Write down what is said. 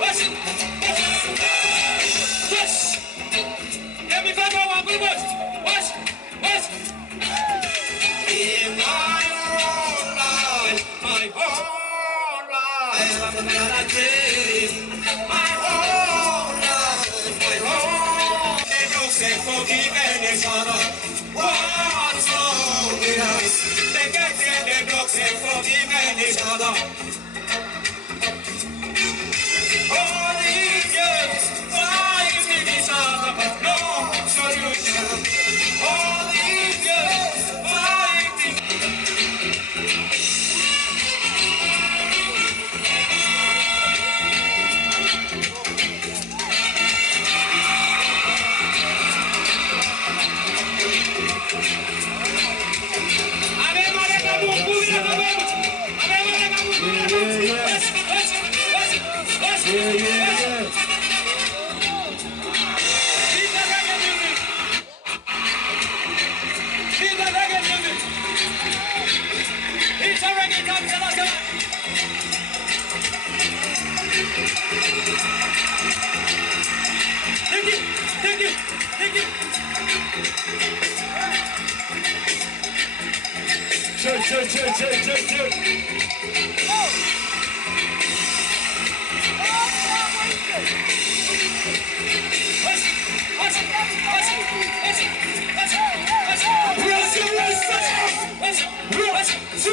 Push. Push. Let me find my one. Push. Push. Push. In my whole life, I'm gonna dream. My whole life, my whole. They don't say forgive any sorrow. What's wrong with us? They get there, they don't say forgive any sorrow. All these years, fighting each other, but no solution. All these years, fighting. Check.